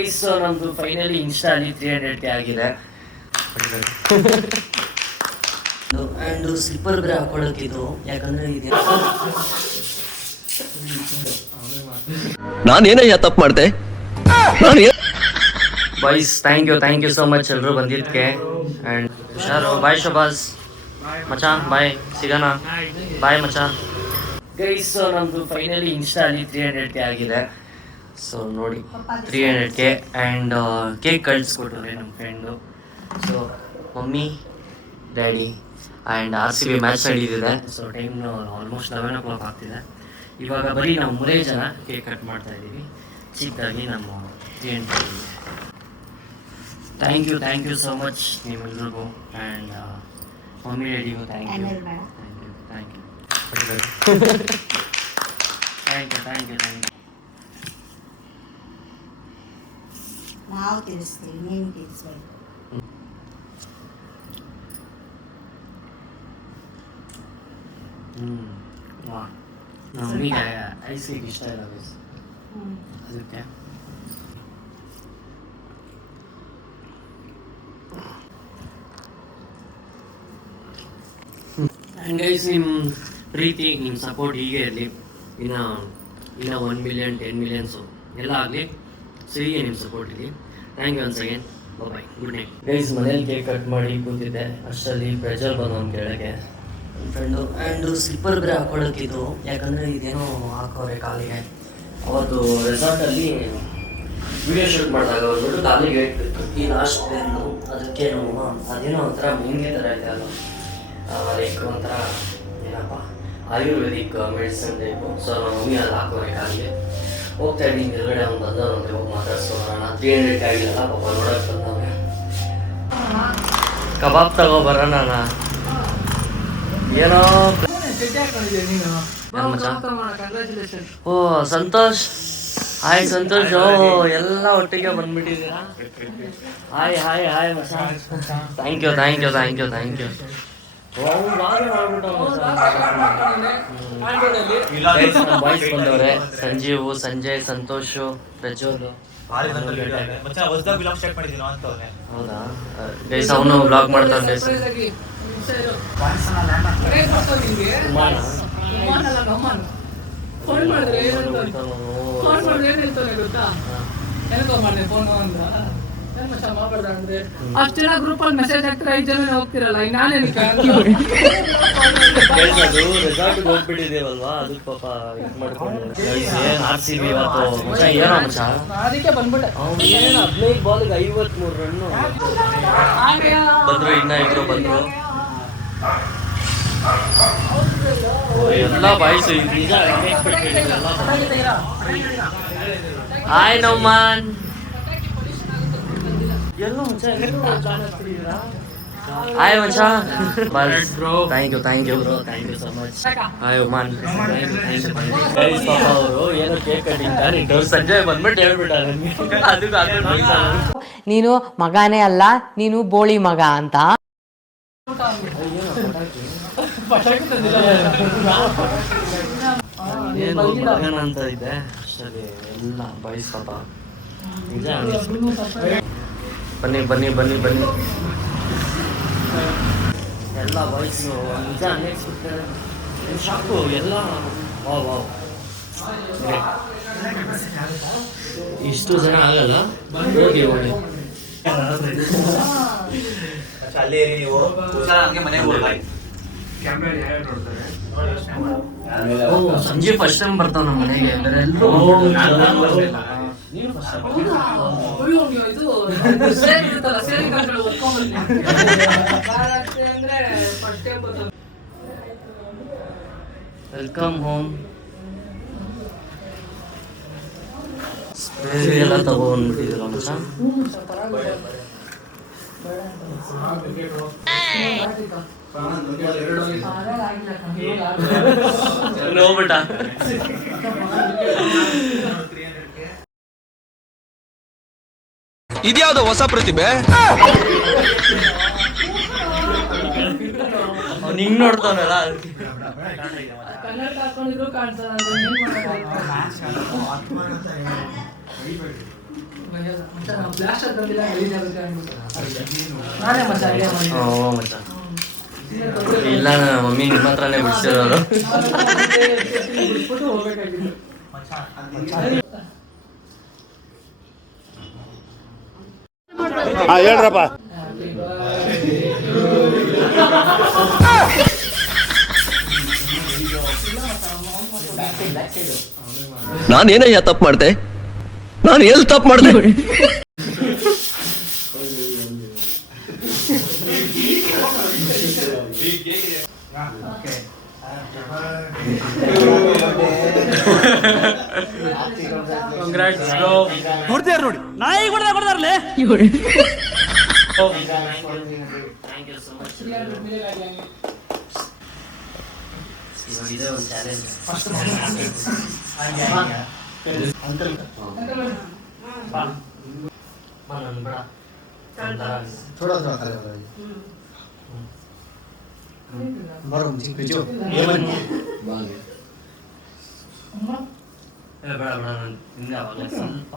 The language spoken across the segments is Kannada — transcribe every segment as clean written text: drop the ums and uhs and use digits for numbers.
ಗೈಸ್ ನಮ್ದು ಫೈನಲಿ ಇನ್ಸ್ಟಾ ಅಲ್ಲಿ 300K ಆಗಿದೆ. ಅಂಡ್ ಸ್ಲಿಪ್ಪರ್ ಬೇರೆ ಹಾಕೊಳ್ಳೋಕಿದ್ದು, ಯಾಕಂದ್ರೆ ಇದೆ ನಾನೇನಯ್ಯ ತಪ್ಪು ಮಾಡ್ದೆ. Boys thank you so much ಎಲ್ಲರೂ ಬಂದಿದ್ದಕ್ಕೆ. ಅಂಡ್ ಹುಷಾರು. ಬಾಯ್ ಶಬಾಸ್ ಮಚಾ, ಬಾಯ್, ಸಿಗೋಣ, ಬಾಯ್ ಮಚಾ. ಗೈಸ್ ನಮ್ದು ಫೈನಲಿ ಇನ್ಸ್ಟಾ ಅಲ್ಲಿ 300K ಆಗಿದೆ. ಸೊ ನೋಡಿ 300K. ಆ್ಯಂಡ್ ಕೇಕ್ ಕಳಿಸ್ಕೊಟ್ರೆ ನಮ್ಮ friend. So mummy, daddy and RCB match ನಡೀತಿದೆ. ಸೊ ಟೈಮ್ ಆಲ್ಮೋಸ್ಟ್ 11 o'clock ಆಗ್ತಿದೆ. ಇವಾಗ ಬರೀ ನಾವು 3 ಜನ ಕೇಕ್ ಕಟ್ ಮಾಡ್ತಾ ಇದ್ದೀವಿ ಚಿಕ್ಕದಾಗಿ ನಮ್ಮ 300K. Thank you so much ನಿಮ್ಮೆಲ್ರಿಗೂ. ಆ್ಯಂಡ್ ಮಮ್ಮಿ ಡ್ಯಾಡಿಗೂ ಥ್ಯಾಂಕ್ ಯು. ನಾವು ತಿಳಿಸ್ತೀವಿ, ನೀನು ತಿಳಿಸ್ಬೇಕು. ನಮಗೆ ಐಸಿಗೆ ಇಷ್ಟ ಇಲ್ಲ ಅದಕ್ಕೆ. ಆ್ಯಂಡ್ ಗೈಸ್ ನಿಮ್ಮ ಪ್ರೀತಿ, ನಿಮ್ಮ ಸಪೋರ್ಟ್ ಹೀಗೆ ಇರಲಿ. ಇನ್ನು 1 million 10 millions ಎಲ್ಲ ಆಗಲಿ. ಸೊ ಹೀಗೆ ನಿಮ್ಮ ಸಪೋರ್ಟ್ ಇರಲಿ. Thank you once again. Bye, good night. Guys ಮನೇಲಿ ಕೇಕ್ ಕಟ್ ಮಾಡಿ ಕೂತಿದ್ದೆ, ಅಷ್ಟರಲ್ಲಿ ಪ್ರೆಜರ್ ಬಂದು ನಮ್ಮ ಕೆಳಗೆ ನನ್ನ ಫ್ರೆಂಡು. ಆ್ಯಂಡ್ ಸ್ಲಿಪ್ಪರ್ ಬೇರೆ ಹಾಕೊಳ್ಳೋಕಿದ್ದು, ಯಾಕಂದರೆ ಇದೇನೋ ಹಾಕೋರೆ ಕಾಲಿಗೆ. ಅವತ್ತು ರೆಸಾರ್ಟಲ್ಲಿ ವಿಡಿಯೋ ಶೂಟ್ ಮಾಡಿದಾಗ ಅವ್ರು ಕಾಲಿಗೆ ಇಟ್ಬಿಟ್ಟು ಈ ಲಾಸ್ಟ್ ಬೆಂದು ಅದಕ್ಕೇನು ಅದೇನೋ ಒಂಥರ ಮೆಹಂದಿ ಥರ ಇದೆ ಅಲ್ಲ, ಲೈಕ್ ಒಂಥರ ಏನಪ್ಪ ಆಯುರ್ವೇದಿಕ್ ಮೆಡಿಸಿನ್ ಟೈಪು. ಸೊ ನಮ್ಮ ಮಮ್ಮಿ ಅಲ್ಲಿ ಹಾಕೋರೆ ಕಾಲಿಗೆ. ಹೋಗ್ತಾ ಇದ್ದೀನಿ ಎದುರುಗಡೆ ಒಂದು ಬಂದವನಂತೆ, ಹೋಗಿ ಮಾತಾಡ್ಸೋಣ. 300K ಆಗಿಲ್ಲ ಪಾಪ, ನೋಡೋಕೆ ಬಂದವೇ. ಕಬಾಬ್ ತಗೋ ಬರೋಣ. ಏನೋ ಓ ಸಂತೋಷ್, ಹಾಯ್ ಸಂತೋಷ್. ಓ ಎಲ್ಲ ಒಟ್ಟಿಗೆ ಬಂದ್ಬಿಟ್ಟಿದ್ದೀರಾ. ಹಾಯ್ ಮಚ್ಚ. Thank you. ಬಾಯ್ಸ್ ಬಂದವ್ರೆ, ಸಂಜೀವ್, ಸಂಜಯ್, ಸಂತೋಷ್, ಪ್ರಜ್ವಲ್. ಹೌದಾ ಗೈಸ್, ಅವನು ಬ್ಲಾಗ್ ಮಾಡ್ತಾನೆ. ಅಷ್ಟು ಜನ ಗ್ರೂಪ್ ಅಲ್ಲಿ ಮೆಸೇಜ್ ಹಾಕ್ತಾರೆ, 5 ಜನ ಹೋಗ್ತಿರಲ್ಲ. ನಾನೇನಕ್ಕೆ ರೆಸಾರ್ಟ್ಗೆ ಹೋಗ್ಬಿಟ್ಟಿದ್ದೇವಲ್ವಾ, ಅದಕ್ಕೆ ಪಾಪ ಇದು ಮಾಡ್ಕೊಂಡು RCB ಇವತ್ತು ಏನೋ ಮಚ್ಚ, ಅದಕ್ಕೆ ಬಂದ್ಬಿಟ್ಟೆ. 15 ಬಾಲ್ಗೆ 53 ರನ್ನು ಬಂದ್ರು. ಇನ್ನ ಇಬ್ರು ಬಂದ್ರು. ಎಲ್ಲ ಬಾಯ್ಸು ನಿಜ. ಹಾಯ್ ನಮ್ಮನ್. ಎಲ್ಲ ಮಚ್ಚ ಹಾಯ್ ಮಚ್ಚ. Thank you bro, thank you so much. Hi ಉಮಾನ್. ಅವರು ಏನೋ ಕೇಕ್ ಕಟ್ಟಿಂಗ್ ಸಂಜೆ ಬಂದ್ಬಿಟ್ಟು ಹೇಳ್ಬಿಟ್ಟ ನೀನು ಮಗನೇ ಅಲ್ಲ, ನೀನು ಬೋಳಿ ಮಗ ಅಂತ. ಏನು ಅಂತ ಇದೆ ಅಷ್ಟೇ. ಎಲ್ಲ ಬಾಯ್ಸ್ ಪಾಪ ನಿಜ. ಬನ್ನಿ ಎಲ್ಲ ಬಾಯ್ಸು ನಿಜ ಅನ್ಎಕ್ಸ್ಪೆಕ್ಟೆಡ್ ಶಾಕು ಎಲ್ಲ. ವಾವ್ ಇಷ್ಟು ಜನ ಆಗಲ್ಲ. ಹೋಗಿ ಸಂಜೆ ಫಸ್ಟ್ ಟೈಮ್ ಬರ್ತಾವ ನಮ್ಮ ಮನೆಗೆ. Welcome home. ಸ್ಪ್ರೇ ಎಲ್ಲ ತಗೊಂಡ್ಬಿಟ್ಟಿದ್ರು ಮಚ್ಚ. ನೋಡ್ಬಿಟ್ಟ. ಇದ್ಯಾವುದೋ ಹೊಸ ಪ್ರತಿಭೆ. ಹಿಂಗ್ ನೋಡ್ತಾವನಲ್ಲ. ಕನ್ನಡ ಹಾಕೊಂಡಿದ್ರು ಕಾಣ್ತಾರ. ಬ್ಲಾಸ್ಟರ್ ತಂದಿಲ್ಲ ಗಲೀಜ್ ಆಗುತ್ತೆ ಅಂದ್ಬಿಟ್ಟು ನಾನೇ ಮಚ್ಚ idea ಮಾಡಿದ್ದು. ಹ್ಞೂ ಮಚ್ಚ ಇಲ್ಲ ನನ್ನ ಮಮ್ಮಿ ನಿಮ್ಮ ಹತ್ರನೇ ಬಿಡಿಸಿರೋರು. ಬಿಟ್ಬಿಟ್ಟು ಹೋಗ್ಬೇಕಾಗಿತ್ತು. ಹೇಳ್ರಪ್ಪ. ನಾನೇನಯ್ಯ ತಪ್ಪು ಮಾಡ್ದೆ? ನಾನು ಎಲ್ಲಿ ತಪ್ಪು ಮಾಡ್ದೆ? ನೋಡ್ತೀರ ನೋಡಿ, ನಾಯಿ ಕೊಡ್ತಾರಲ್ಲೇ. Thank you so much. ಇವಾಗ ಇದೆ ಒಂದು ಚಾಲೆಂಜ್. ನಾನು ಬೇಡ थोड़ा थोड़ा खाली हो रहा है मरो मुझे पिचो ಬೇಡ ಬೇಡ ನಾನು ಹಿಂಗೆ ಅವಾಗಲೇ ಸ್ವಲ್ಪ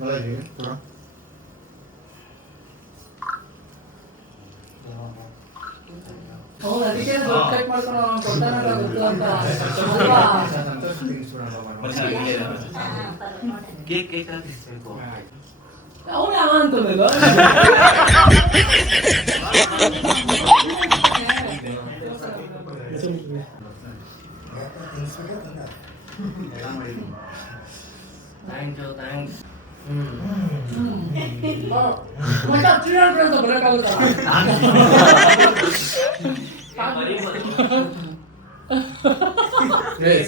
मलाई थोड़ा ಹೌದು, ಅದಕ್ಕೆ ದೊಡ್ಡ ಕಟ್ ಮಾಡ್ಕೊಂಡು ಅವ್ನು ಕೊಡ್ತಾನಲ್ಲ ಗೊತ್ತು ಅಂತ ಅಲ್ವಾ? ಕೇಕ್ ಅವ್ನು ಯಾವ ಅನ್ಕೊಂಡಲ್ಲ? ಥ್ಯಾಂಕ್ಸ್. ಮಚ್ಚ 300 ಅಂತ ಬರಕ್ಕಾಗುತ್ತಾ?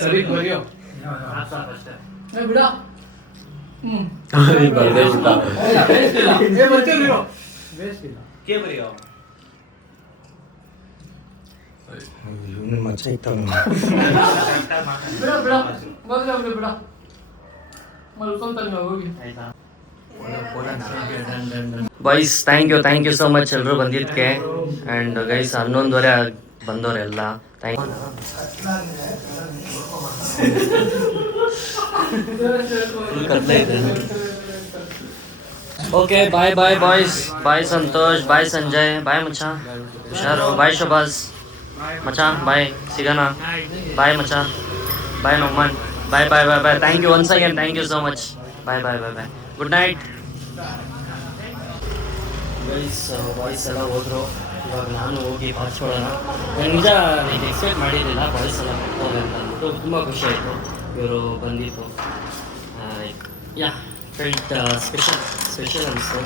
सभी बोलियो ಏ ಬಿಡ. मच्छा इतना ಬಿಡ ಬಿಡ ಹೋಗ್ಲಿ ಬಿಡು ಬಿಡ. ಮಲ್ಕೊಂತಾನೆ ಹೋಗಿ. Boys thank you so much ಎಲ್ಲರೂ ಬಂದಿದ್ದಕ್ಕೆ. ಆ್ಯಂಡ್ ಗೈಸ್ 11:30 ಬಂದವರೆಲ್ಲ thank you. Okay bye boys. Bye Santosh, bye Sanjay, bye ಮಚ್ಚ, ಹುಷಾರು, ಬಾಯ್ ಶಬಾಸ್ ಮಚ್ಚ, ಬಾಯ್ ಸಿಗೋಣ, ಬಾಯ್ ಮಚ್ಚ, ಬಾಯ್ ನಮ್ಮನ್, bye. Thank you once again, thank you so much. Bye good night guys. Boys ಎಲ್ಲ ಹೋದ್ರು, ಇವಾಗ ನಾನು ಹೋಗಿ ಬಾಚ್ಕೊಳ್ಳೋಣ. ನಾನು ನಿಜ ಎಕ್ಸ್ಪೆಕ್ಟ್ ಮಾಡಿರಲಿಲ್ಲ ಬಾಯ್ಸ್ ಎಲ್ಲ ಹೋಗ್ತಾರೆ ಅಂತ ಅಂದ್ಬಿಟ್ಟು. ತುಂಬ ಖುಷಿ ಆಯಿತು ಇವರು ಬಂದಿತ್ತು. ಯಾ ಫೆಲ್ಟ್ ಸ್ಪೆಷಲ್ ಅನಿಸ್ತು.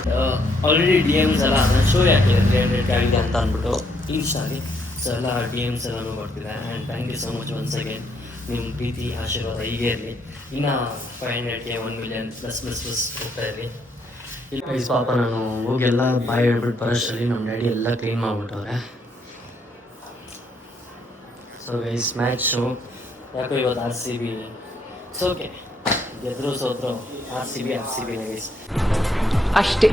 ಆಲ್ರೆಡಿ DMs ಎಲ್ಲ ಸ್ಟೋರಿ ಹಾಕಿದೆ 300 ಆಗಿದೆ ಅಂತ ಅಂದ್ಬಿಟ್ಟು ಇನ್ಸ್ಟಾಗಿ. ಸೊ ಎಲ್ಲ DMs ಎಲ್ಲನೂ ಬರ್ತಿದೆ. And thank you so much once again. ನಿಮ್ಮ ಪ್ರೀತಿ ಆಶೀರ್ವಾದ ಹೀಗೆ ಇರಲಿ. ಇನ್ನು 500K 1 million ಪ್ಲಸ್ ಹೋಗ್ತಾ ಇರಲಿ. ಇಲ್ಲ ಪಾಪ ನಾನು ಹೋಗೆಲ್ಲ ಬಾಯಿ ಹೇಳ್ಬಿಟ್ಟು ಬರೋಷ್ಟರಲ್ಲಿ ನಮ್ಮ ಡ್ಯಾಡಿ ಎಲ್ಲ ಕ್ಲೀನ್ ಮಾಡಿಬಿಟ್ಟವ್ರೆ. ಸೊ ಗೈಸ್ ಮ್ಯಾಚು ಯಾಕೋ ಇವತ್ತು RCB. ಇಟ್ಸ್ ಓಕೆ, ಗೆದ್ರು ಸೋತ್ರು RCB ಗೈಸ್ ಅಷ್ಟೇ.